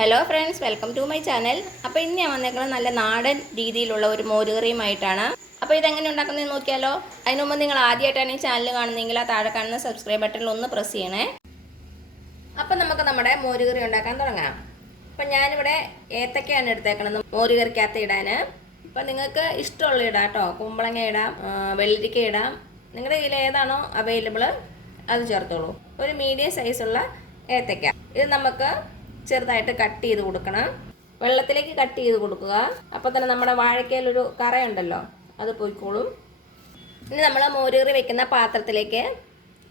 Hello friends, welcome to my channel. അപ്പോൾ ഇന്ന് ഞാൻ വന്നേക്കുന്നത് നല്ല നാടൻ രീതിയിലുള്ള ഒരു മോരുകറിയുമായിട്ടാണ്. അപ്പോൾ ഇതെങ്ങനെ ഉണ്ടാക്കുന്നതെന്ന് നോക്കിയാലോ. അതിന് മുമ്പ് നിങ്ങൾ ആദ്യമായിട്ടാണ് ഈ ചാനൽ കാണുന്നതെങ്കിൽ ആ താഴെ കാണുന്ന സബ്സ്ക്രൈബ് ബട്ടണിൽ ഒന്ന് പ്രസ് ചെയ്യണേ. അപ്പം നമുക്ക് നമ്മുടെ മോരുകറി ഉണ്ടാക്കാൻ തുടങ്ങാം. അപ്പം ഞാനിവിടെ ഏത്തക്കയാണ് എടുത്തേക്കണത് മോരുകറിക്കകത്ത് ഇടാൻ. അപ്പം നിങ്ങൾക്ക് ഇഷ്ടമുള്ള ഇടാം കേട്ടോ. കുമ്പളങ്ങ ഇടാം, വെള്ളരിക്ക ഇടാം, നിങ്ങളുടെ കയ്യിൽ ഏതാണോ അവൈലബിൾ അത് ചേർത്തോളൂ. ഒരു മീഡിയം സൈസുള്ള ഏത്തക്ക ഇത് നമുക്ക് ചെറുതായിട്ട് കട്ട് ചെയ്ത് കൊടുക്കണം. വെള്ളത്തിലേക്ക് കട്ട് ചെയ്ത് കൊടുക്കുക. അപ്പോൾ തന്നെ നമ്മുടെ വാഴക്കയിലൊരു കറയുണ്ടല്ലോ, അത് പോയിക്കോളും. ഇനി നമ്മൾ മോരുകറി വെക്കുന്ന പാത്രത്തിലേക്ക്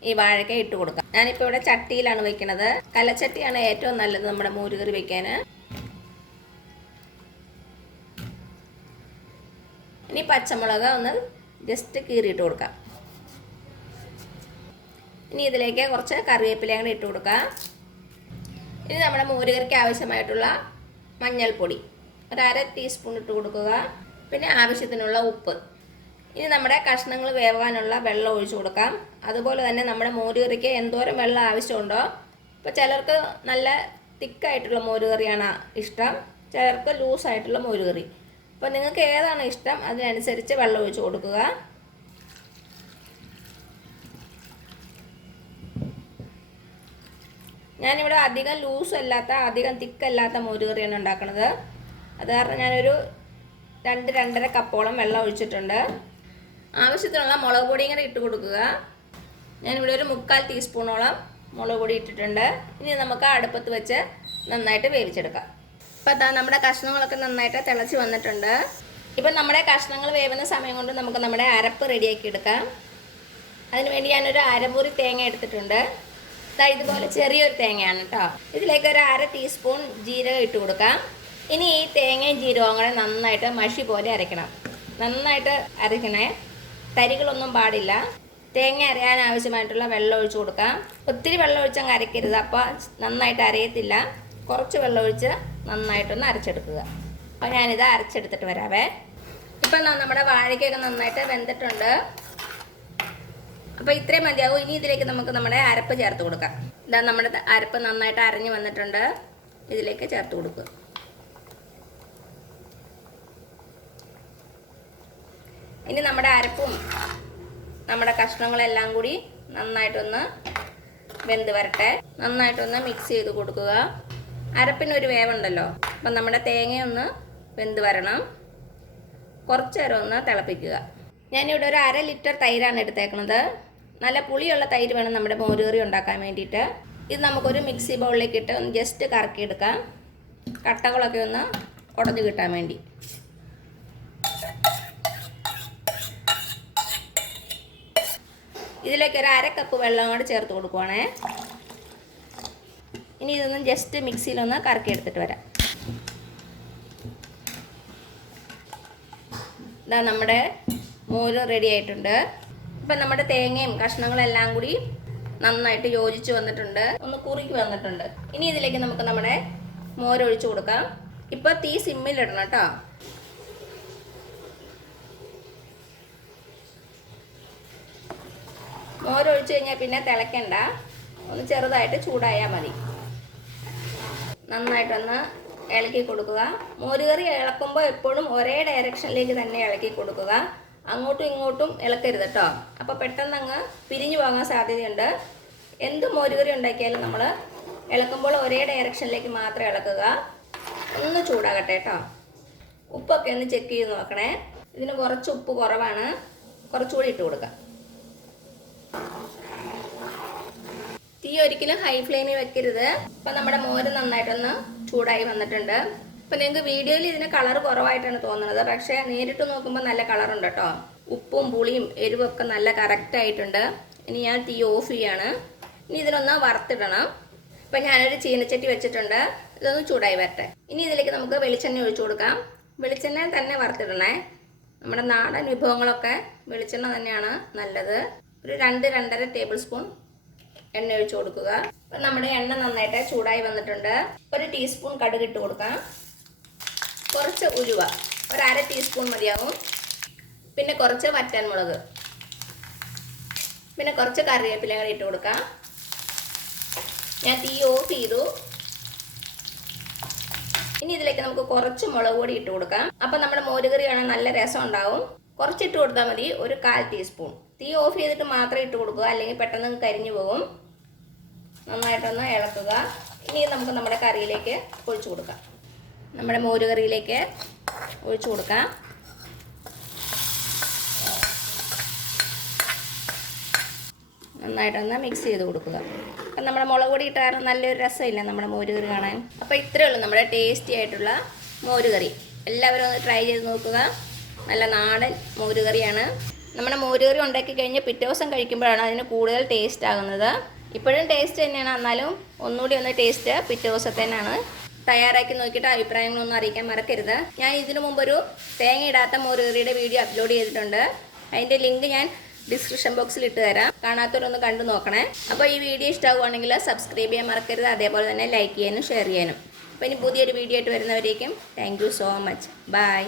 ഈ വാഴക്ക ഇട്ട് കൊടുക്കാം. ഞാനിപ്പോൾ ഇവിടെ ചട്ടിയിലാണ് വെക്കുന്നത്. കലച്ചട്ടിയാണ് ഏറ്റവും നല്ലത് നമ്മുടെ മോരുകറി വെക്കാൻ. ഇനി പച്ചമുളക് ഒന്ന് ജസ്റ്റ് കീറിയിട്ട് കൊടുക്കാം. ഇനി ഇതിലേക്ക് കുറച്ച് കറിവേപ്പില കൂടെ ഇട്ട് കൊടുക്കാം. ഇനി നമ്മുടെ മോരുകറിക്ക് ആവശ്യമായിട്ടുള്ള മഞ്ഞൾപ്പൊടി ഒരു 1/2 ടീസ്പൂൺ ഇട്ട് കൊടുക്കുക. പിന്നെ ആവശ്യത്തിനുള്ള ഉപ്പ്. ഇനി നമ്മുടെ കഷ്ണങ്ങൾ വേവാനുള്ള വെള്ളം ഒഴിച്ചു കൊടുക്കാം. അതുപോലെ തന്നെ നമ്മുടെ മോരുകറിക്ക് എന്തോരം വെള്ളം ആവശ്യമുണ്ടോ. ഇപ്പോൾ ചിലർക്ക് നല്ല തിക്കായിട്ടുള്ള മോരുകറിയാണ് ഇഷ്ടം, ചിലർക്ക് ലൂസായിട്ടുള്ള മോരുകറി. അപ്പോൾ നിങ്ങൾക്ക് ഏതാണ് ഇഷ്ടം അതിനനുസരിച്ച് വെള്ളം ഒഴിച്ചു കൊടുക്കുക. ഞാനിവിടെ അധികം ലൂസ് അല്ലാത്ത അധികം തിക്കല്ലാത്ത മോരുകറിയാണ് ഉണ്ടാക്കുന്നത്. അത് കാരണം ഞാനൊരു 2-2.5 കപ്പോളം വെള്ളം ഒഴിച്ചിട്ടുണ്ട്. ആവശ്യത്തിനുള്ള മുളക് പൊടിയും കൂടെ ഇട്ട് കൊടുക്കുക. ഞാനിവിടെ ഒരു 3/4 ടീസ്പൂണോളം മുളക് പൊടി ഇട്ടിട്ടുണ്ട്. ഇനി നമുക്ക് അടുപ്പത്ത് വെച്ച് നന്നായിട്ട് വേവിച്ചെടുക്കാം. അപ്പോൾ അതാ നമ്മുടെ കഷ്ണങ്ങളൊക്കെ നന്നായിട്ട് തിളച്ച് വന്നിട്ടുണ്ട്. ഇപ്പം നമ്മുടെ കഷ്ണങ്ങൾ വേവുന്ന സമയം കൊണ്ട് നമുക്ക് നമ്മുടെ അരപ്പ് റെഡിയാക്കി എടുക്കാം. അതിനുവേണ്ടി ഞാനൊരു അരമുറി തേങ്ങ എടുത്തിട്ടുണ്ട്. ഇതുപോലെ ചെറിയൊരു തേങ്ങയാണ് കേട്ടോ. ഇതിലേക്ക് ഒരു 1/2 ടീസ്പൂൺ ജീരകം ഇട്ട് കൊടുക്കാം. ഇനി ഈ തേങ്ങയും ജീരകവും കൂടെ നന്നായിട്ട് മഷി പോലെ അരയ്ക്കണം. നന്നായിട്ട് അരയ്ക്കണേ, തരികളൊന്നും പാടില്ല. തേങ്ങ അരയാൻ ആവശ്യമായിട്ടുള്ള വെള്ളം ഒഴിച്ച് കൊടുക്കാം. ഒത്തിരി വെള്ളം ഒഴിച്ചങ്ങ് അരയ്ക്കരുത്, അപ്പോൾ നന്നായിട്ട് അരയത്തില്ല. കുറച്ച് വെള്ളം ഒഴിച്ച് നന്നായിട്ടൊന്ന് അരച്ചെടുക്കുക. അപ്പോൾ ഞാനിത് അരച്ചെടുത്തിട്ട് വരാവേ. ഇപ്പം നമ്മുടെ വാഴയ്ക്കൊക്കെ നന്നായിട്ട് വെന്തിട്ടുണ്ട്. അപ്പോൾ ഇത്രയും മതിയാവും. ഇനി ഇതിലേക്ക് നമുക്ക് നമ്മുടെ അരപ്പ് ചേർത്ത് കൊടുക്കാം. ഇതാ നമ്മുടെ അരപ്പ് നന്നായിട്ട് അരഞ്ഞു വന്നിട്ടുണ്ട്. ഇതിലേക്ക് ചേർത്ത് കൊടുക്കുക. ഇനി നമ്മുടെ അരപ്പും നമ്മുടെ കഷ്ണങ്ങളെല്ലാം കൂടി നന്നായിട്ടൊന്ന് വെന്ത് വരട്ടെ. നന്നായിട്ടൊന്ന് മിക്സ് ചെയ്ത് കൊടുക്കുക. അരപ്പിനൊരു വേവുണ്ടല്ലോ, അപ്പം നമ്മുടെ തേങ്ങയൊന്ന് വെന്ത് വരണം. കുറച്ച് നേരം ഒന്ന് തിളപ്പിക്കുക. ഞാനിവിടെ ഒരു 1/2 ലിറ്റർ തൈരാണ് എടുത്തേക്കുന്നത്. നല്ല പുളിയുള്ള തൈര് വേണം നമ്മുടെ മോരുകറി ഉണ്ടാക്കാൻ വേണ്ടിയിട്ട്. ഇത് നമുക്കൊരു മിക്സി ബൗളിലേക്ക് ഇട്ട് ഒന്ന് ജസ്റ്റ് കറക്കിയെടുക്കാം, കട്ടകളൊക്കെ ഒന്ന് ഉടഞ്ഞു കിട്ടാൻ വേണ്ടി. ഇതിലേക്ക് ഒരു 1/2 കപ്പ് വെള്ളം കൂടി ചേർത്ത് കൊടുക്കുവാണേ. ഇനി ഇതൊന്ന് ജസ്റ്റ് മിക്സിയിലൊന്ന് കറക്കിയെടുത്തിട്ട് വരാം. ഇതാ നമ്മുടെ മോര് റെഡി ആയിട്ടുണ്ട്. ഇപ്പം നമ്മുടെ തേങ്ങയും കഷ്ണങ്ങളെല്ലാം കൂടി നന്നായിട്ട് യോജിച്ച് വന്നിട്ടുണ്ട്, ഒന്ന് കുറുക്കി വന്നിട്ടുണ്ട്. ഇനി ഇതിലേക്ക് നമുക്ക് നമ്മുടെ മോരൊഴിച്ച് കൊടുക്കാം. ഇപ്പോൾ തീ സിമ്മിലിടണം കേട്ടോ. മോരൊഴിച്ച് കഴിഞ്ഞാൽ പിന്നെ തിളയ്ക്കണ്ട, ഒന്ന് ചെറുതായിട്ട് ചൂടായാൽ മതി. നന്നായിട്ടൊന്ന് ഇളക്കി കൊടുക്കുക. മോരുകറി ഇളക്കുമ്പോൾ എപ്പോഴും ഒരേ ഡയറക്ഷനിലേക്ക് തന്നെ ഇളക്കി കൊടുക്കുക. അങ്ങോട്ടും ഇങ്ങോട്ടും ഇളക്കരുത് കേട്ടോ, അപ്പോൾ പെട്ടെന്ന് അങ്ങ് പിരിഞ്ഞു പോകാൻ സാധ്യതയുണ്ട്. എന്ത് മോരുകറി ഉണ്ടാക്കിയാലും നമ്മൾ ഇളക്കുമ്പോൾ ഒരേ ഡയറക്ഷനിലേക്ക് മാത്രം ഇളക്കുക. ഒന്ന് ചൂടാകട്ടെ കേട്ടോ. ഉപ്പൊക്കെ ഒന്ന് ചെക്ക് ചെയ്ത് നോക്കണേ. ഇതിന് കുറച്ച് ഉപ്പ് കുറവാണ്, കുറച്ചുകൂടി ഇട്ട് കൊടുക്കാം. തീ ഒരിക്കലും ഹൈ ഫ്ലെയിമിൽ വെക്കരുത്. അപ്പം നമ്മുടെ മോര് നന്നായിട്ടൊന്ന് ചൂടായി വന്നിട്ടുണ്ട്. അപ്പം നിങ്ങൾക്ക് വീഡിയോയിൽ ഇതിന് കളർ കുറവായിട്ടാണ് തോന്നുന്നത്, പക്ഷേ നേരിട്ട് നോക്കുമ്പോൾ നല്ല കളറുണ്ട് കേട്ടോ. ഉപ്പും പുളിയും എരിവൊക്കെ നല്ല കറക്റ്റായിട്ടുണ്ട്. ഇനി ഞാൻ തീ ഓഫ് ചെയ്യാണ്. ഇനി ഇതിനൊന്ന് വറുത്തിടണം. ഇപ്പം ഞാനൊരു ചീനച്ചട്ടി വെച്ചിട്ടുണ്ട്, ഇതൊന്ന് ചൂടായി വരട്ടെ. ഇനി ഇതിലേക്ക് നമുക്ക് വെളിച്ചെണ്ണ ഒഴിച്ചു കൊടുക്കാം. വെളിച്ചെണ്ണ തന്നെ വറുത്തിടണേ. നമ്മുടെ നാടൻ വിഭവങ്ങളൊക്കെ വെളിച്ചെണ്ണ തന്നെയാണ് നല്ലത്. ഒരു 2-2.5 ടേബിൾ സ്പൂൺ എണ്ണ ഒഴിച്ചു കൊടുക്കുക. അപ്പം നമ്മുടെ എണ്ണ നന്നായിട്ട് ചൂടായി വന്നിട്ടുണ്ട്. ഒരു ടീസ്പൂൺ കടുക് ഇട്ട് കൊടുക്കാം. കുറച്ച് ഉലുവ ഒരു 1/2 ടീസ്പൂൺ മതിയാവും. പിന്നെ കുറച്ച് വറ്റൻമുളക്, പിന്നെ കുറച്ച് കറിവേപ്പില കൂടി ഇട്ട് കൊടുക്കാം. ഞാൻ തീ ഓഫ് ചെയ്തു. ഇനി ഇതിലേക്ക് നമുക്ക് കുറച്ച് മുളക് പൊടി ഇട്ട് കൊടുക്കാം. അപ്പം നമ്മുടെ മോരുകറി കാണാൻ നല്ല രസം ഉണ്ടാവും. കുറച്ചിട്ട് കൊടുത്താൽ മതി, ഒരു 1/4 ടീസ്പൂൺ. തീ ഓഫ് ചെയ്തിട്ട് മാത്രം ഇട്ട് കൊടുക്കുക, അല്ലെങ്കിൽ പെട്ടെന്ന് കരിഞ്ഞു പോകും. നന്നായിട്ടൊന്ന് ഇളക്കുക. ഇനി നമുക്ക് നമ്മുടെ കറിയിലേക്ക് ഒഴിച്ചു കൊടുക്കാം. നമ്മുടെ മോരുകറിയിലേക്ക് ഒഴിച്ചു കൊടുക്കാം. നന്നായിട്ടൊന്ന് മിക്സ് ചെയ്ത് കൊടുക്കുക. അപ്പം നമ്മുടെ മുളക് പൊടി ഇട്ട കാരണം നല്ലൊരു രസമില്ല നമ്മുടെ മോരുകറി കാണാൻ. അപ്പോൾ ഇത്രയേ ഉള്ളൂ നമ്മുടെ ടേസ്റ്റി ആയിട്ടുള്ള മോരുകറി. എല്ലാവരും ഒന്ന് ട്രൈ ചെയ്ത് നോക്കുക. നല്ല നാടൻ മോരുകറിയാണ്. നമ്മുടെ മോരുകറി ഉണ്ടാക്കി കഴിഞ്ഞ് പിറ്റേ ദിവസം കഴിക്കുമ്പോഴാണ് അതിന് കൂടുതൽ ടേസ്റ്റ് ആകുന്നത്. ഇപ്പോഴും ടേസ്റ്റ് തന്നെയാണ്, എന്നാലും ഒന്നുകൂടി ഒന്ന് ടേസ്റ്റ് പിറ്റേ ദിവസത്തേനാണ്. തയ്യാറാക്കി നോക്കിയിട്ട് അഭിപ്രായങ്ങളൊന്നും അറിയിക്കാൻ മറക്കരുത്. ഞാൻ ഇതിനു മുമ്പൊരു തേങ്ങ ഇടാത്ത മോരുകറിയുടെ വീഡിയോ അപ്ലോഡ് ചെയ്തിട്ടുണ്ട്. അതിൻ്റെ ലിങ്ക് ഞാൻ ഡിസ്ക്രിപ്ഷൻ ബോക്സിൽ ഇട്ട് തരാം. കാണാത്തവരൊന്ന് കണ്ടു നോക്കണേ. അപ്പോൾ ഈ വീഡിയോ ഇഷ്ടമാവുകയാണെങ്കിൽ സബ്സ്ക്രൈബ് ചെയ്യാൻ മറക്കരുത്. അതേപോലെ തന്നെ ലൈക്ക് ചെയ്യാനും ഷെയർ ചെയ്യാനും. അപ്പോൾ ഇനി പുതിയൊരു വീഡിയോ ആയിട്ട് വരുന്നവരേക്കും thank you so much. By.